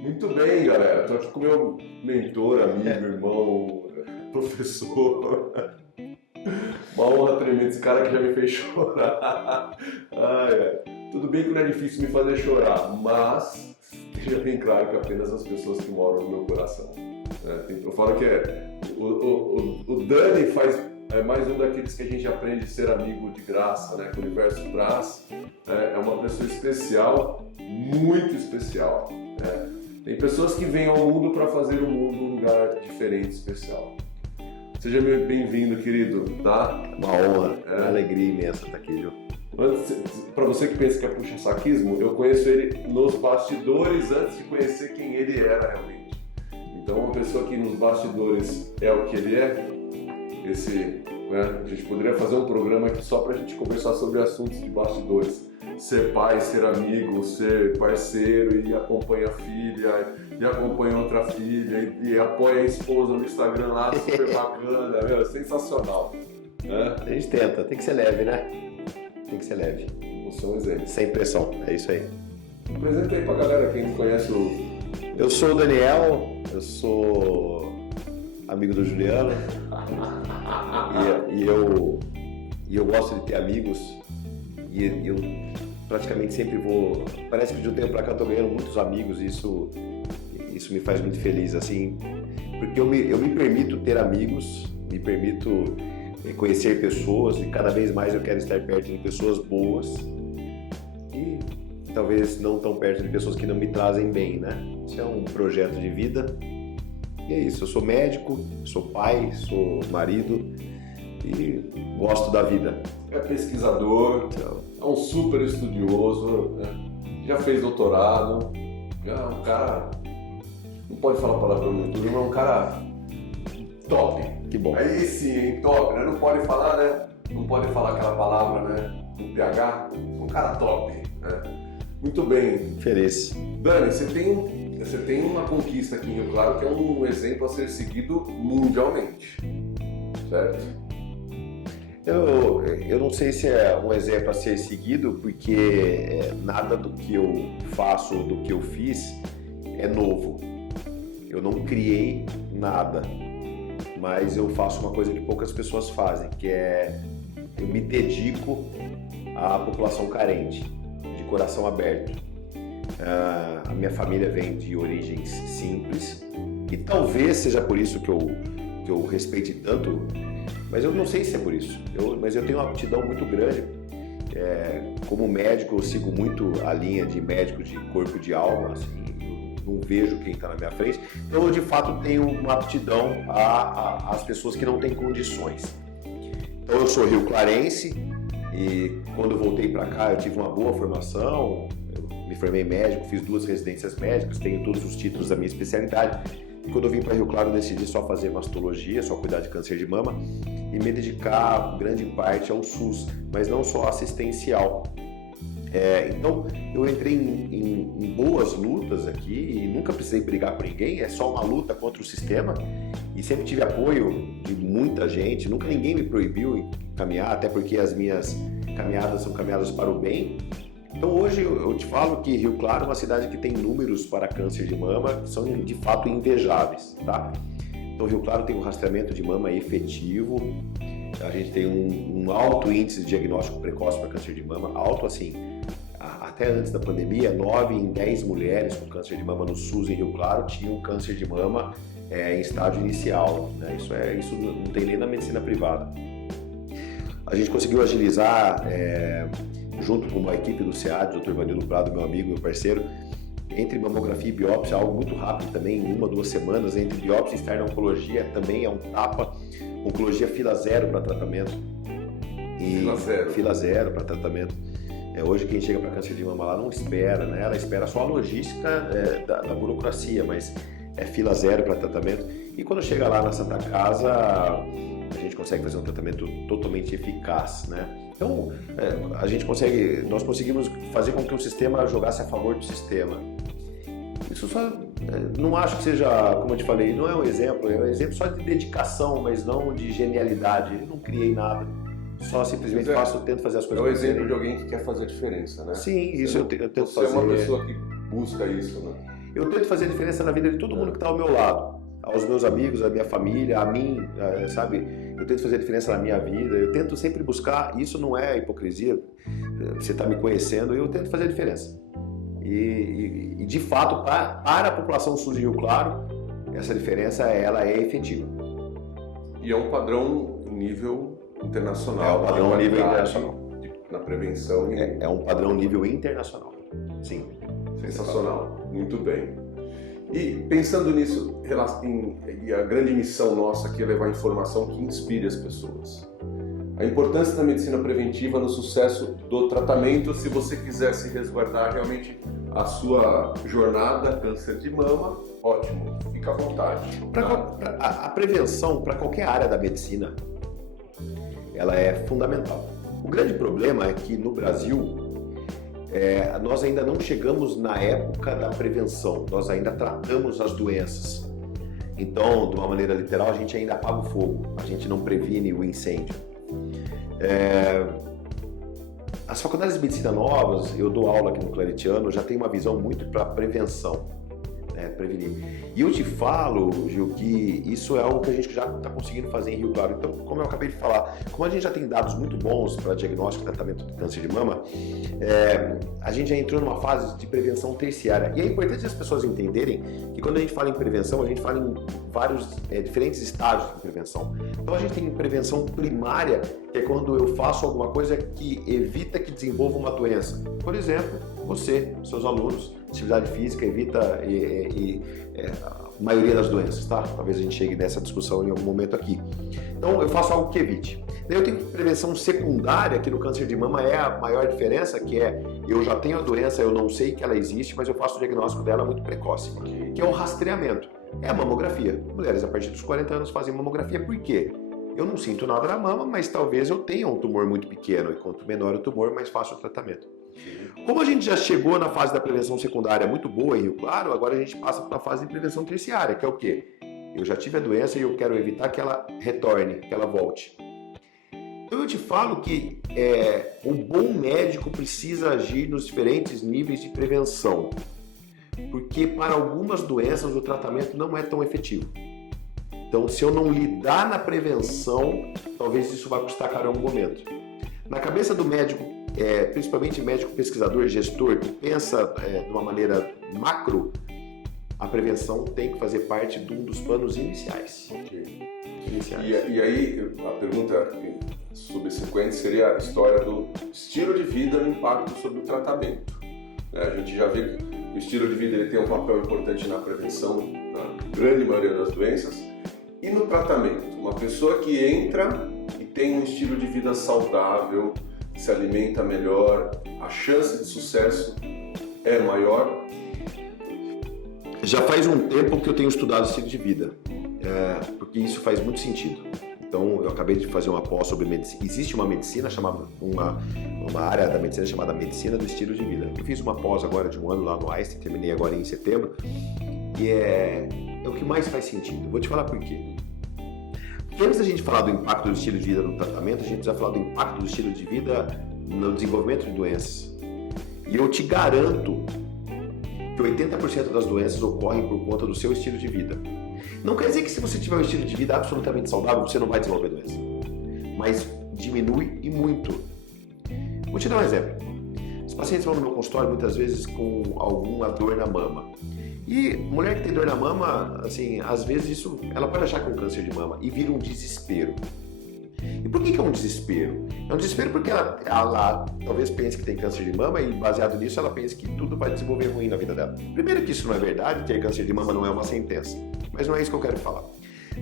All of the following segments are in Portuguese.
Muito bem, galera. Estou aqui com meu mentor, amigo, irmão, professor. Uma honra tremenda, esse cara que já me fez chorar. Tudo bem que não é difícil me fazer chorar, mas esteja bem claro que apenas as pessoas que moram no meu coração. Eu falo que o Dani é mais um daqueles que a gente aprende a ser amigo de graça, né? Que o universo traz. É uma pessoa especial, muito especial. Tem pessoas que vêm ao mundo para fazer o mundo um lugar diferente, especial. Seja bem-vindo, querido, tá? Uma honra, uma alegria imensa estar aqui, viu? Para você que pensa que é puxa-saquismo, eu conheço ele nos bastidores antes de conhecer quem ele era realmente. Então, uma pessoa que nos bastidores é o que ele é, a gente poderia fazer um programa aqui só para a gente conversar sobre assuntos de bastidores. Ser pai, ser amigo, ser parceiro e acompanha a filha, e acompanha outra filha, e apoia a esposa no Instagram lá, super bacana, meu, sensacional. Né? A gente tenta, tem que ser leve, né? Tem que ser leve. Você é um exemplo. Sem pressão, é isso aí. Apresenta aí pra galera, quem conhece o... Eu sou o Daniel, eu sou amigo do Juliano, e eu gosto de ter amigos, e eu praticamente sempre vou... Parece que de um tempo pra cá eu tô ganhando muitos amigos, e isso me faz muito feliz, assim, porque eu me permito ter amigos, me permito conhecer pessoas, e cada vez mais eu quero estar perto de pessoas boas e talvez não tão perto de pessoas que não me trazem bem, né? Isso é um projeto de vida e é isso. Eu sou médico, sou pai, sou marido e gosto da vida. É pesquisador, é um super estudioso, né? Já fez doutorado, já é um cara, não pode falar palavrão no YouTube, mas é um cara top. Que bom. Aí sim, hein, top, né? Não pode falar, né? Não pode falar aquela palavra, né? Um PH, um cara top, né? Muito bem. Feliz. Dani, você tem uma conquista aqui em Rio Claro que é um exemplo a ser seguido mundialmente, certo? Eu não sei se é um exemplo a ser seguido, porque nada do que eu faço ou do que eu fiz é novo. Eu não criei nada, mas eu faço uma coisa que poucas pessoas fazem, que é eu me dedico à população carente, de coração aberto. A minha família vem de origens simples e talvez seja por isso que eu respeite tanto, mas eu não sei se é por isso, mas eu tenho uma aptidão muito grande. Como médico, eu sigo muito a linha de médico de corpo e de alma, assim, eu não vejo quem está na minha frente. Então, eu de fato tenho uma aptidão às pessoas que não têm condições. Então, eu sou rio-clarense e quando eu voltei para cá eu tive uma boa formação, eu me formei médico, fiz 2 residências médicas, tenho todos os títulos da minha especialidade. E quando eu vim para Rio Claro, eu decidi só fazer mastologia, só cuidar de câncer de mama e me dedicar grande parte ao SUS, mas não só assistencial. Então, eu entrei em boas lutas aqui e nunca precisei brigar por ninguém, é só uma luta contra o sistema e sempre tive apoio de muita gente, nunca ninguém me proibiu em caminhar, até porque as minhas caminhadas são caminhadas para o bem. Então hoje eu te falo que Rio Claro é uma cidade que tem números para câncer de mama que são de fato invejáveis, tá? Então Rio Claro tem um rastreamento de mama efetivo, a gente tem um alto índice de diagnóstico precoce para câncer de mama, alto assim, até antes da pandemia, 9 em 10 mulheres com câncer de mama no SUS em Rio Claro tinham câncer de mama em estágio inicial, né? Isso não tem nem na medicina privada. A gente conseguiu agilizar, junto com uma equipe do SEAD, o Dr. Vanilo Prado, meu amigo, meu parceiro, entre mamografia e biópsia, algo muito rápido também, em 1 ou 2 semanas, entre biópsia e externa oncologia, também é um tapa, oncologia fila 0 para tratamento. Fila 0 para tratamento. Hoje quem chega para câncer de mama lá não espera, né? Ela espera só a logística da burocracia, mas é fila 0 para tratamento. E quando chega lá na Santa Casa, a gente consegue fazer um tratamento totalmente eficaz, né? Então, nós conseguimos fazer com que o sistema jogasse a favor do sistema. Isso só, não acho que seja, como eu te falei, não é um exemplo, é um exemplo só de dedicação, mas não de genialidade. Eu não criei nada, só simplesmente tento fazer as coisas. É o exemplo de alguém que quer fazer a diferença, né? Sim, isso eu tento você fazer. Você é uma pessoa que busca isso, né? Eu tento fazer a diferença na vida de todo mundo que está ao meu lado, aos meus amigos, à minha família, a mim, sabe? Eu tento fazer a diferença na minha vida, eu tento sempre buscar, isso não é hipocrisia, você está me conhecendo, eu tento fazer a diferença. E de fato, para a população sul de Rio Claro, essa diferença ela é efetiva. E é um padrão nível internacional. É um padrão nível internacional. Na prevenção. É um padrão nível internacional. Sim. Sensacional. Muito bem. E pensando nisso, e a grande missão nossa aqui é levar informação que inspire as pessoas. A importância da medicina preventiva no sucesso do tratamento, se você quiser se resguardar realmente a sua jornada câncer de mama, ótimo, fica à vontade. A prevenção para qualquer área da medicina, ela é fundamental. O grande problema é que no Brasil, nós ainda não chegamos na época da prevenção, nós ainda tratamos as doenças. Então, de uma maneira literal, a gente ainda apaga o fogo, a gente não previne o incêndio. As faculdades de medicina novas, eu dou aula aqui no Claretiano, já tem uma visão muito para prevenção, prevenir. E eu te falo, Gil, que isso é algo que a gente já está conseguindo fazer em Rio Claro. Então, como eu acabei de falar, como a gente já tem dados muito bons para diagnóstico e tratamento do câncer de mama, a gente já entrou numa fase de prevenção terciária. E é importante as pessoas entenderem que quando a gente fala em prevenção, a gente fala em vários diferentes estágios de prevenção. Então, a gente tem prevenção primária, que é quando eu faço alguma coisa que evita que desenvolva uma doença. Por exemplo, você, seus alunos, atividade física evita a maioria das doenças, tá? Talvez a gente chegue nessa discussão em algum momento aqui. Então, eu faço algo que evite. Daí eu tenho prevenção secundária, que no câncer de mama é a maior diferença, que eu já tenho a doença, eu não sei que ela existe, mas eu faço o diagnóstico dela muito precoce, que é o rastreamento. É a mamografia. Mulheres a partir dos 40 anos fazem mamografia, por quê? Eu não sinto nada na mama, mas talvez eu tenha um tumor muito pequeno, e quanto menor o tumor, mais fácil o tratamento. Como a gente já chegou na fase da prevenção secundária muito boa em Rio Claro, agora a gente passa para a fase de prevenção terciária, que é o quê? Eu já tive a doença e eu quero evitar que ela retorne, que ela volte. Então eu te falo que o bom médico precisa agir nos diferentes níveis de prevenção, porque para algumas doenças o tratamento não é tão efetivo. Então, se eu não lidar na prevenção, talvez isso vai custar caro em algum momento. Na cabeça do médico, principalmente médico pesquisador, gestor, que pensa de uma maneira macro, a prevenção tem que fazer parte de um dos planos iniciais. E aí, a pergunta subsequente seria a história do estilo de vida e o impacto sobre o tratamento. A gente já vê que o estilo de vida ele tem um papel importante na prevenção, na grande maioria das doenças, e no tratamento. Uma pessoa que entra e tem um estilo de vida saudável, se alimenta melhor, a chance de sucesso é maior? Já faz um tempo que eu tenho estudado estilo de vida, porque isso faz muito sentido. Então, eu acabei de fazer uma pós sobre medicina. Existe uma medicina chamada, uma área da medicina chamada medicina do estilo de vida. Eu fiz uma pós agora de um ano lá no Einstein, terminei agora em setembro, e é o que mais faz sentido. Vou te falar por quê. Porque antes da gente falar do impacto do estilo de vida no tratamento, a gente precisa falar do impacto do estilo de vida no desenvolvimento de doenças. E eu te garanto que 80% das doenças ocorrem por conta do seu estilo de vida. Não quer dizer que se você tiver um estilo de vida absolutamente saudável, você não vai desenvolver doença. Mas diminui e muito. Vou te dar um exemplo. Os pacientes vão no meu consultório muitas vezes com alguma dor na mama. E mulher que tem dor na mama, assim, às vezes ela pode achar que é um câncer de mama e vira um desespero. E por que é um desespero? É um desespero porque ela talvez pense que tem câncer de mama e baseado nisso ela pensa que tudo vai desenvolver ruim na vida dela. Primeiro que isso não é verdade, ter câncer de mama não é uma sentença, mas não é isso que eu quero falar.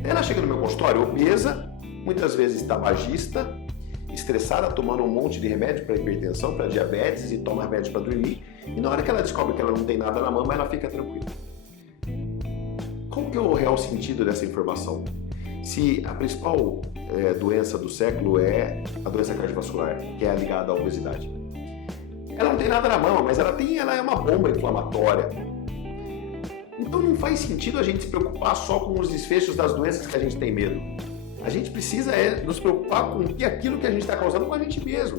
Ela chega no meu consultório obesa, muitas vezes tabagista, estressada, tomando um monte de remédio para hipertensão, para diabetes e toma remédio para dormir, e na hora que ela descobre que ela não tem nada na mama, ela fica tranquila. Qual que é o real sentido dessa informação? Se a principal doença do século é a doença cardiovascular, que é ligada à obesidade. Ela não tem nada na mama, mas ela é uma bomba inflamatória. Então não faz sentido a gente se preocupar só com os desfechos das doenças que a gente tem medo. A gente precisa nos preocupar com aquilo que a gente está causando com a gente mesmo.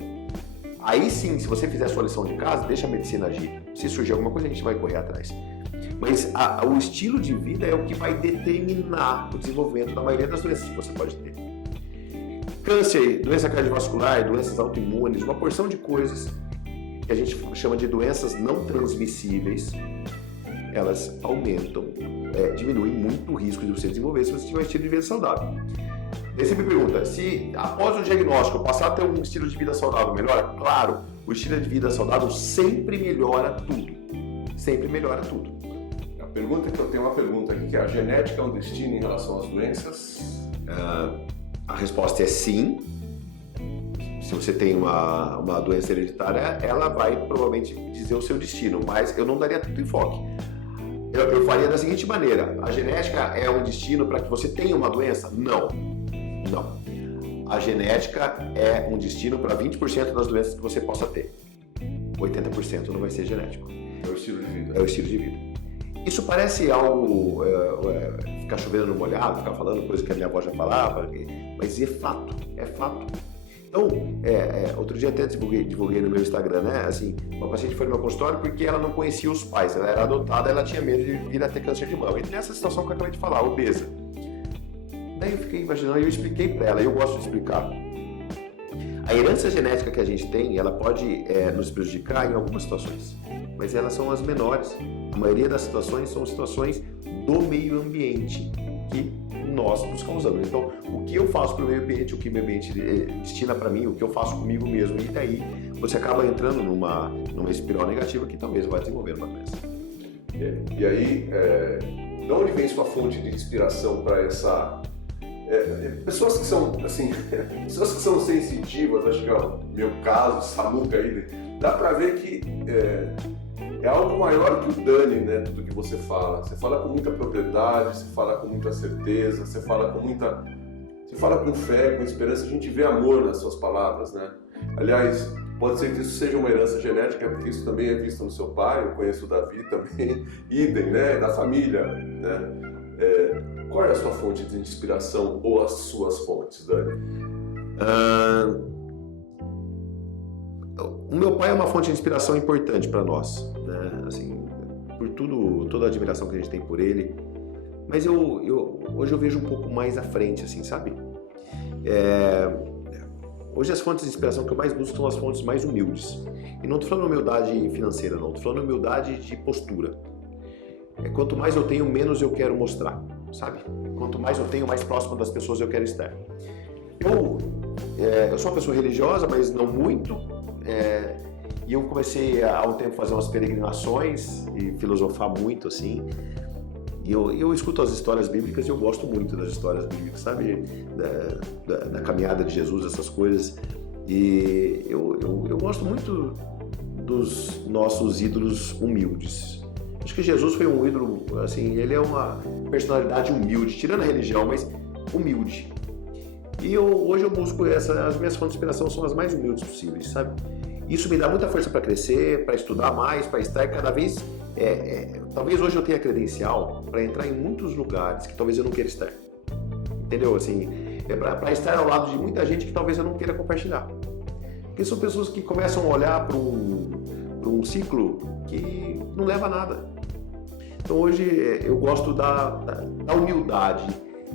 Aí sim, se você fizer a sua lição de casa, deixa a medicina agir. Se surgir alguma coisa, a gente vai correr atrás. Mas o estilo de vida é o que vai determinar o desenvolvimento da maioria das doenças que você pode ter. Câncer, doença cardiovascular, doenças autoimunes, uma porção de coisas que a gente chama de doenças não transmissíveis, elas aumentam, diminuem muito o risco de você desenvolver se você tiver um estilo de vida saudável. Daí você me pergunta, se após o diagnóstico eu passar a ter um estilo de vida saudável, melhora? Claro, o estilo de vida saudável sempre melhora tudo. Sempre melhora tudo. A pergunta que eu tenho, uma pergunta aqui, que é: a genética é um destino em relação às doenças? A resposta é sim. Se você tem uma doença hereditária, ela vai provavelmente dizer o seu destino, mas eu não daria tanto enfoque. Eu faria da seguinte maneira: a genética é um destino para que você tenha uma doença? Não. A genética é um destino para 20% das doenças que você possa ter. 80% não vai ser genético. É o estilo de vida. É o estilo de vida. Isso parece algo, ficar chovendo no molhado, ficar falando coisa que a minha avó já falava, mas é fato. Então, outro dia até divulguei no meu Instagram, né? Assim, uma paciente foi no meu consultório porque ela não conhecia os pais, ela era adotada, ela tinha medo de vir a ter câncer de mama. E nessa situação que eu acabei de falar, obesa. Daí eu fiquei imaginando e eu expliquei para ela, e eu gosto de explicar. A herança genética que a gente tem, ela pode nos prejudicar em algumas situações, mas elas são as menores. A maioria das situações são situações do meio ambiente que nós nos causamos. Então, o que eu faço para o meio ambiente, o que o meio ambiente destina para mim, o que eu faço comigo mesmo, e daí você acaba entrando numa espiral negativa que talvez vai desenvolver uma doença. E aí, de onde vem sua fonte de inspiração para essa... pessoas que são, assim, pessoas que são sensitivas, acho que é o meu caso, Samuca aí, dá para ver que é algo maior que o Dani, né? Tudo que você fala. Você fala com muita propriedade, você fala com muita certeza, você fala com fé, com esperança. A gente vê amor nas suas palavras, né? Aliás, pode ser que isso seja uma herança genética, porque isso também é visto no seu pai. Eu conheço o Davi também, idem, né? Da família, né? Qual é a sua fonte de inspiração ou as suas fontes, Dani? O meu pai é uma fonte de inspiração importante para nós, né? Assim, por toda a admiração que a gente tem por ele. Mas hoje eu vejo um pouco mais à frente, assim, sabe? Hoje as fontes de inspiração que eu mais busco são as fontes mais humildes. E não estou falando humildade financeira, não. Estou falando humildade de postura. Quanto mais eu tenho, menos eu quero mostrar, sabe? Quanto mais eu tenho, mais próximo das pessoas eu quero estar. Eu sou uma pessoa religiosa, mas não muito. E eu comecei há um tempo a fazer umas peregrinações e filosofar muito, assim. E eu escuto as histórias bíblicas e eu gosto muito das histórias bíblicas, sabe? Da caminhada de Jesus, essas coisas. E eu gosto muito dos nossos ídolos humildes. Acho que Jesus foi um ídolo, assim, ele é uma personalidade humilde, tirando a religião, mas humilde. E hoje eu busco as minhas fontes de inspiração são as mais humildes possíveis, sabe? Isso me dá muita força para crescer, para estudar mais, para estar cada vez... talvez hoje eu tenha credencial para entrar em muitos lugares que talvez eu não queira estar. Entendeu? Assim, para estar ao lado de muita gente que talvez eu não queira compartilhar. Porque são pessoas que começam a olhar para um ciclo que não leva a nada. Então hoje eu gosto da humildade.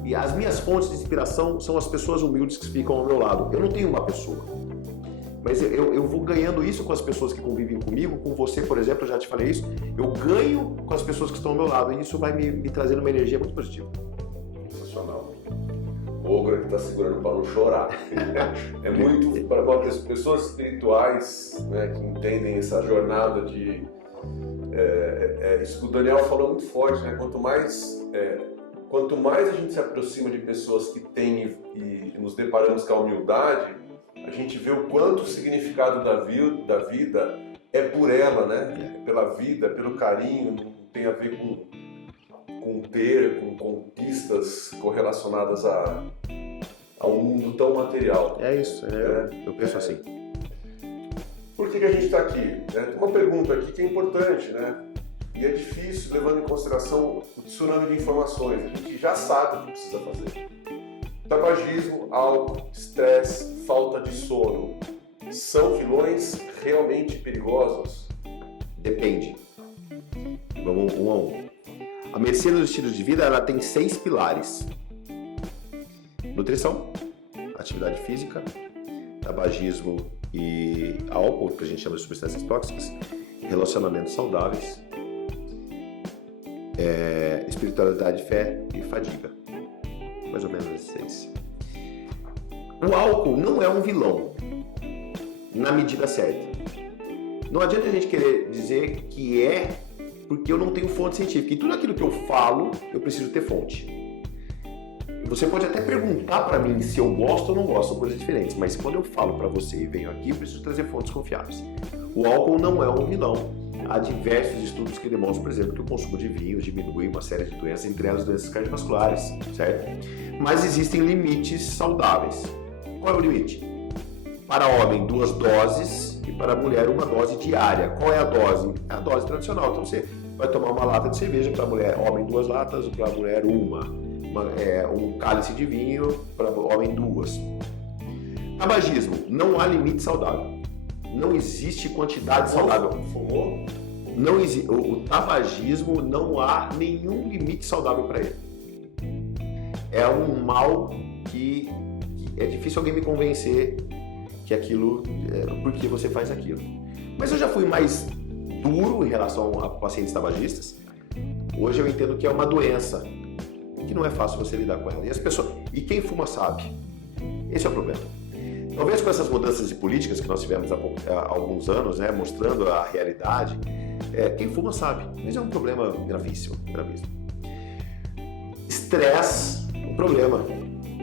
E as minhas fontes de inspiração são as pessoas humildes que ficam ao meu lado. Eu não tenho uma pessoa. Mas eu vou ganhando isso com as pessoas que convivem comigo, com você, por exemplo, eu já te falei isso. Eu ganho com as pessoas que estão ao meu lado e isso vai me trazendo uma energia muito positiva. Sensacional. O ogro que está segurando para não chorar. É muito para pessoas espirituais, né, que entendem essa jornada de... isso que o Daniel falou muito forte, né? Quanto mais a gente se aproxima de pessoas que têm e nos deparamos com a humildade, a gente vê o quanto o significado da vida é por ela, né? É pela vida, pelo carinho, não tem a ver com conquistas correlacionadas a um mundo tão material. É isso, eu penso assim. Por que a gente está aqui? Tem uma pergunta aqui que é importante, né? E é difícil, levando em consideração o tsunami de informações. A gente já sabe o que precisa fazer. Tabagismo, álcool, estresse, falta de sono são vilões realmente perigosos? Depende. Vamos um a um. A medicina do estilo de vida, ela tem 6 pilares: nutrição, atividade física, tabagismo e álcool, que a gente chama de substâncias tóxicas, relacionamentos saudáveis, espiritualidade, fé e fadiga. Mais ou menos esses 6. O álcool não é um vilão, na medida certa. Não adianta a gente querer dizer que é, porque eu não tenho fonte científica. E tudo aquilo que eu falo, eu preciso ter fonte. Você pode até perguntar para mim se eu gosto ou não gosto, são coisas diferentes. Mas quando eu falo para você e venho aqui, eu preciso trazer fontes confiáveis. O álcool não é um vilão. Há diversos estudos que demonstram, por exemplo, que o consumo de vinho diminui uma série de doenças, entre elas doenças cardiovasculares, certo? Mas existem limites saudáveis. Qual é o limite? Para homem, 2 doses e para mulher, 1 dose diária. Qual é a dose? É a dose tradicional. Então você vai tomar uma lata de cerveja para mulher, homem 2 latas, para mulher um cálice de vinho, para homem 2. Tabagismo, não há limite saudável. Não existe quantidade saudável. Fumou? Não existe. O tabagismo não há nenhum limite saudável para ele. É um mal que é difícil alguém me convencer que aquilo porque você faz aquilo. Mas eu já fui mais duro em relação a pacientes tabagistas. Hoje eu entendo que é uma doença que não é fácil você lidar com ela. E quem fuma sabe. Esse é o problema. Talvez com essas mudanças de políticas que nós tivemos há alguns anos, né, mostrando a realidade, quem fuma sabe, mas é um problema gravíssimo. Estresse é um problema.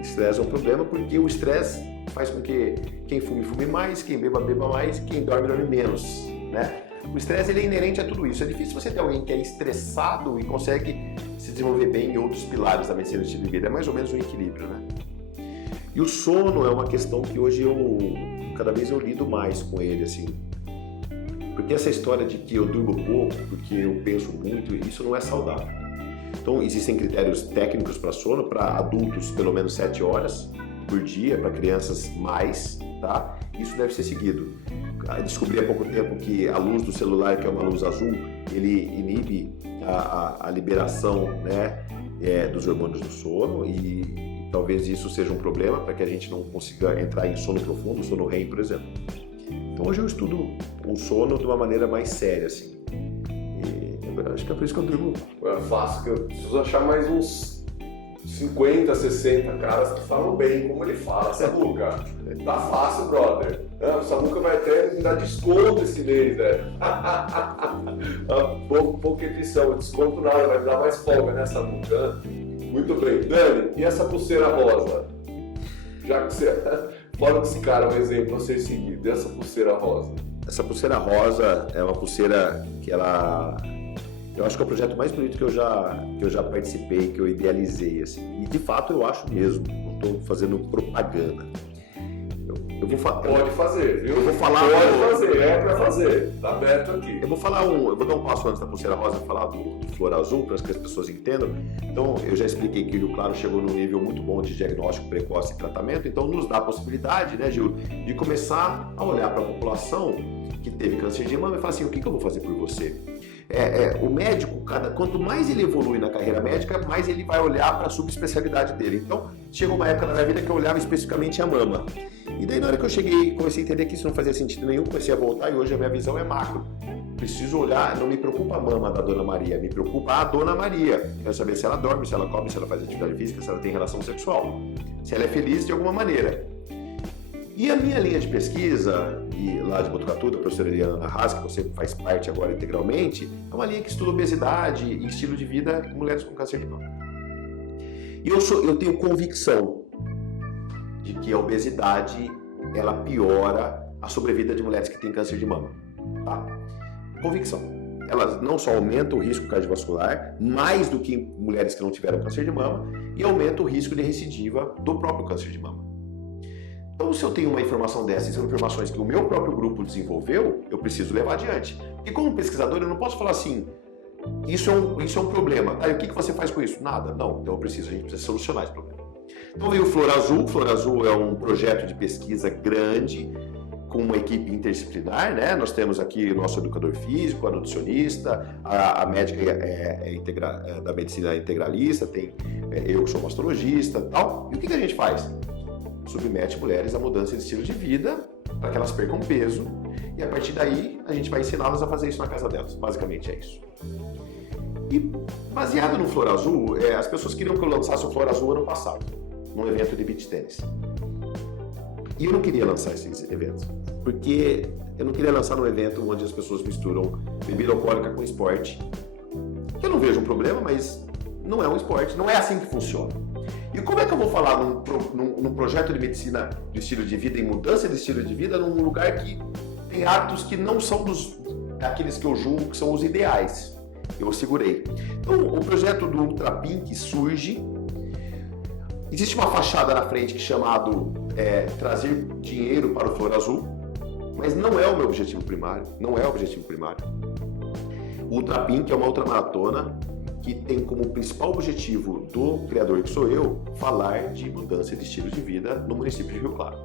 Estresse é um problema porque o estresse faz com que quem fume mais, quem beba mais, quem dorme menos, né? O estresse ele é inerente a tudo isso. É difícil você ter alguém que é estressado e consegue se desenvolver bem em outros pilares da medicina do estilo de vida. É mais ou menos um equilíbrio, né? E o sono é uma questão que hoje cada vez eu lido mais com ele, assim. Porque essa história de que eu durmo pouco, porque eu penso muito, isso não é saudável. Então, existem critérios técnicos para sono, para adultos pelo menos 7 horas por dia, para crianças mais, tá? Isso deve ser seguido. Descobri há pouco tempo que a luz do celular, que é uma luz azul, ele inibe a liberação, né, dos hormônios do sono e talvez isso seja um problema para que a gente não consiga entrar em sono profundo, sono REM, por exemplo. Então hoje eu estudo o sono de uma maneira mais séria, assim. E acho que é por isso que eu durmo. É fácil, que eu preciso achar mais uns 50, 60 caras que falam bem como ele fala. Samuca, tá fácil, brother. O Samuca vai até me dar desconto esse mês, velho. Pouca edição, desconto nada, vai me dar mais folga, né, Samuca? Muito bem. Dani, e essa pulseira rosa? Já que você... Fora que esse cara é um exemplo a ser seguido. E essa pulseira rosa? Essa pulseira rosa é uma pulseira que ela... Eu acho que é o projeto mais bonito que eu já participei, que eu idealizei, assim. E de fato eu acho mesmo. Não estou fazendo propaganda. Pode fazer, viu? Eu vou falar. Pode fazer, é pra fazer. Tá aberto aqui. Eu vou dar um passo antes da pulseira rosa e falar do flor azul, para que as pessoas entendam. Então, eu já expliquei que o Rio Claro chegou num nível muito bom de diagnóstico precoce e tratamento, então nos dá a possibilidade, né, Gil, de começar a olhar para a população que teve câncer de mama e falar assim, o que eu vou fazer por você? O médico, quanto mais ele evolui na carreira médica, mais ele vai olhar para a subespecialidade dele. Então, chegou uma época na minha vida que eu olhava especificamente a mama. E daí, na hora que eu cheguei, comecei a entender que isso não fazia sentido nenhum, comecei a voltar e hoje a minha visão é macro. Preciso olhar, não me preocupa a mama da Dona Maria, me preocupa a Dona Maria. Quero saber se ela dorme, se ela come, se ela faz atividade física, se ela tem relação sexual, se ela é feliz de alguma maneira. E a minha linha de pesquisa, e lá de Botucatu, da professora Eliana Haas, que você faz parte agora integralmente, é uma linha que estuda obesidade e estilo de vida em mulheres com câncer de mama. E eu tenho convicção de que a obesidade, ela piora a sobrevida de mulheres que têm câncer de mama. Tá? Convicção. Elas não só aumentam o risco cardiovascular, mais do que mulheres que não tiveram câncer de mama, e aumenta o risco de recidiva do próprio câncer de mama. Então, se eu tenho uma informação dessas, são informações que o meu próprio grupo desenvolveu, eu preciso levar adiante. E como pesquisador, eu não posso falar assim, isso é um problema. Tá, e o que você faz com isso? Nada. Não, então a gente precisa solucionar esse problema. Então veio o Flor Azul. Flor Azul é um projeto de pesquisa grande, com uma equipe interdisciplinar, né? Nós temos aqui o nosso educador físico, a nutricionista, a médica da medicina integralista, tem eu que sou mastologista e tal. E o que a gente faz? Submete mulheres à mudança de estilo de vida para que elas percam peso e a partir daí a gente vai ensiná-las a fazer isso na casa delas. Basicamente é isso. E baseado no Flor Azul, as pessoas queriam que eu lançasse o Flor Azul ano passado, num evento de beach tennis. E eu não queria lançar esses eventos, porque eu não queria lançar num evento onde as pessoas misturam bebida alcoólica com esporte. Eu não vejo um problema, mas não é um esporte, não é assim que funciona. E como é que eu vou falar num projeto de medicina de estilo de vida e mudança de estilo de vida num lugar que tem hábitos que não são daqueles que eu julgo que são os ideais? Eu segurei. Então, o projeto do Ultra Pink surge. Existe uma fachada na frente que é chamado trazer dinheiro para o Flor Azul, mas não é o meu objetivo primário, não é o objetivo primário. O Ultra Pink é uma ultramaratona que tem como principal objetivo do criador que sou eu, falar de mudança de estilo de vida no município de Rio Claro.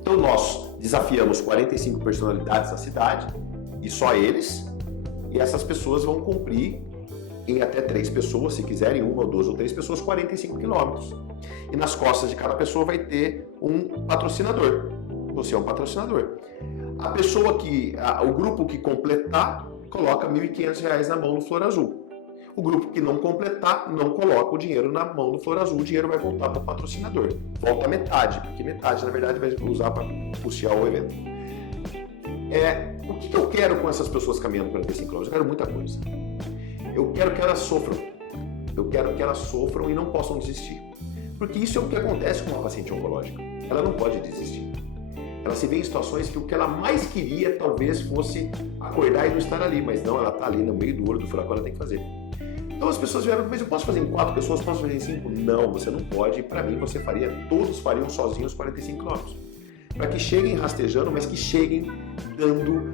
Então nós desafiamos 45 personalidades da cidade, e só eles, e essas pessoas vão cumprir em até 3 pessoas, se quiserem, 1 ou 2 ou 3 pessoas, 45 quilômetros. E nas costas de cada pessoa vai ter um patrocinador. Você é um patrocinador. A pessoa o grupo que completar, coloca R$ 1.500 na mão do Flor Azul. O grupo que não completar, não coloca o dinheiro na mão do Flor Azul, o dinheiro vai voltar para o patrocinador. Volta metade, porque metade, na verdade, vai usar para custear o evento. O que eu quero com essas pessoas caminhando 45 km? Eu quero muita coisa. Eu quero que elas sofram. Eu quero que elas sofram e não possam desistir. Porque isso é o que acontece com uma paciente oncológica. Ela não pode desistir. Ela se vê em situações que o que ela mais queria talvez fosse acordar e não estar ali, mas não, ela está ali no meio do olho do furacão, ela tem que fazer. Então as pessoas vieram, mas eu posso fazer em 4 pessoas, posso fazer em 5? Não, você não pode. Para mim, todos fariam sozinhos 45 km. Para que cheguem rastejando, mas que cheguem dando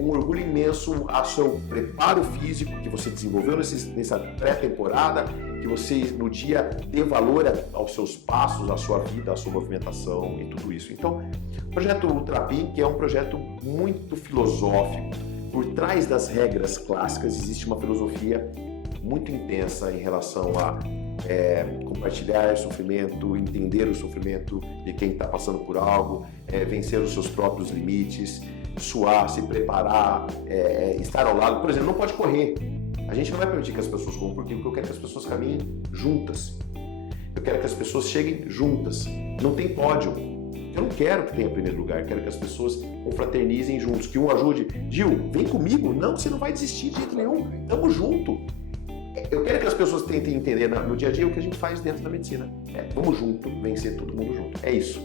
um orgulho imenso ao seu preparo físico que você desenvolveu nessa pré-temporada, que você no dia dê valor aos seus passos, à sua vida, à sua movimentação e tudo isso. Então, o projeto Ultra Pink é um projeto muito filosófico. Por trás das regras clássicas existe uma filosofia muito intensa em relação a compartilhar o sofrimento, entender o sofrimento de quem está passando por algo, vencer os seus próprios limites, suar, se preparar, estar ao lado. Por exemplo, não pode correr. A gente não vai permitir que as pessoas corram, porque eu quero que as pessoas caminhem juntas. Eu quero que as pessoas cheguem juntas. Não tem pódio. Eu não quero que tenha primeiro lugar, eu quero que as pessoas confraternizem juntos, que um ajude. Gil, vem comigo. Não, você não vai desistir de jeito nenhum. Tamo junto. Eu quero que as pessoas tentem entender no dia a dia o que a gente faz dentro da medicina. Vamos junto, vencer todo mundo junto. É isso.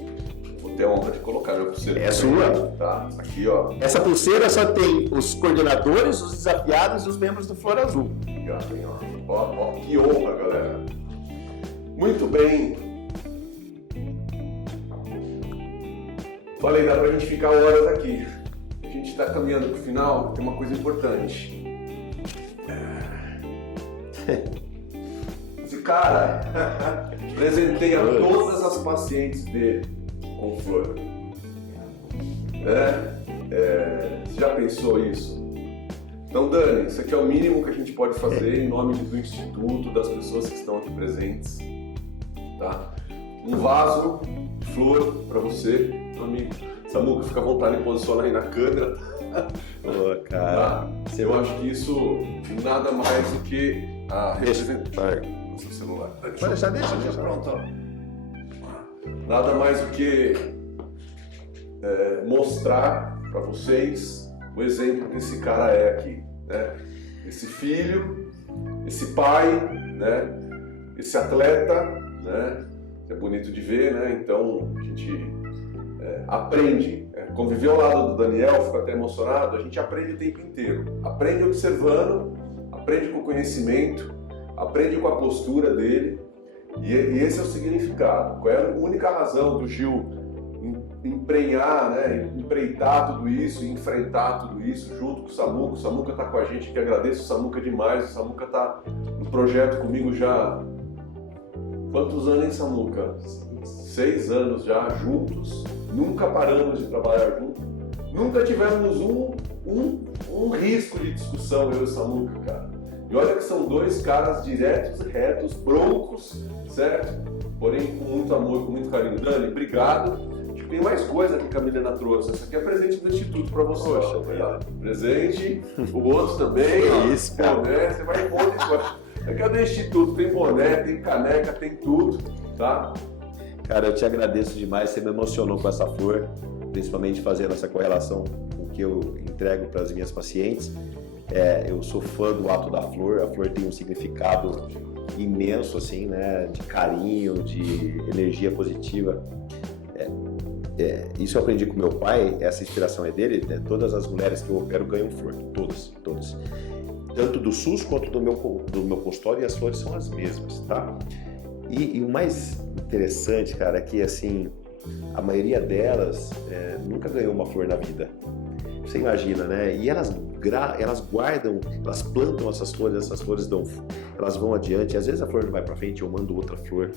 Vou ter a honra de colocar minha pulseira. É sua. Tá, aqui ó. Essa pulseira só tem os coordenadores, os desafiados e os membros do Flor Azul. Obrigado, hein, ó, que honra, galera. Muito bem. Falei, dá pra gente ficar horas aqui. A gente tá caminhando pro final, tem uma coisa importante. Esse cara presenteia todas as pacientes dele com flor. Você já pensou isso? Então, Dani, isso aqui é o mínimo que a gente pode fazer em nome do Instituto, das pessoas que estão aqui presentes. Tá? Um vaso de flor para você, meu amigo. Samuca, fica à vontade de posicionar aí na câmera. Cara. Tá? Eu acho que isso nada mais do que representar o seu celular. Deixa. Pronto. Nada mais do que mostrar para vocês o exemplo que esse cara é aqui, né? Esse filho, esse pai, né? Esse atleta, né? É bonito de ver, né? Então a gente aprende. Conviver ao lado do Daniel, fico até emocionado, a gente aprende o tempo inteiro. Aprende observando, aprende com o conhecimento, aprende com a postura dele, e esse é o significado. Qual é a única razão do Gil emprenhar, né, empreitar tudo isso e enfrentar tudo isso junto com o Samuca? O Samuca está com a gente, que agradeço o Samuca demais. O Samuca está no projeto comigo já. Quantos anos, hein, Samuca? 6 anos já juntos, nunca paramos de trabalhar juntos. Nunca tivemos um risco de discussão, eu e o Samuca, cara. E olha que são dois caras diretos, retos, broncos, certo? Porém, com muito amor, com muito carinho. Dani, obrigado. Acho que tem mais coisa que a Milena trouxe. Essa aqui é presente do Instituto pra você. Poxa, obrigado. Presente. O outro também. Que isso, cara. Boné, você vai pôr depois. Aqui é do Instituto, tem boné, tem caneca, tem tudo, tá? Cara, eu te agradeço demais, você me emocionou com essa flor, principalmente fazendo essa correlação com o que eu entrego para as minhas pacientes. Eu sou fã do ato da flor, a flor tem um significado imenso, assim, né, de carinho, de energia positiva. Isso eu aprendi com meu pai, essa inspiração é dele, né? Todas as mulheres que eu opero ganham flor, todas. Tanto do SUS quanto do meu consultório, e as flores são as mesmas, tá? E o mais interessante, cara, é que assim, a maioria delas nunca ganhou uma flor na vida. Você imagina, né? E elas guardam, elas plantam essas flores elas vão adiante. Às vezes a flor não vai pra frente, eu mando outra flor.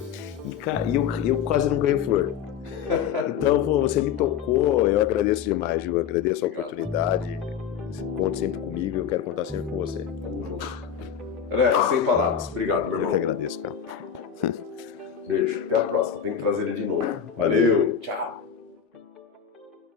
E eu quase não ganho flor. Então, você me tocou, eu agradeço demais, Gil. Eu agradeço a oportunidade. Conte sempre comigo, eu quero contar sempre com você. Tamo junto. Galera, sem palavras. Obrigado, meu irmão. Eu que agradeço, cara. Beijo. Até a próxima. Tem que trazer ele de novo. Valeu. Tchau.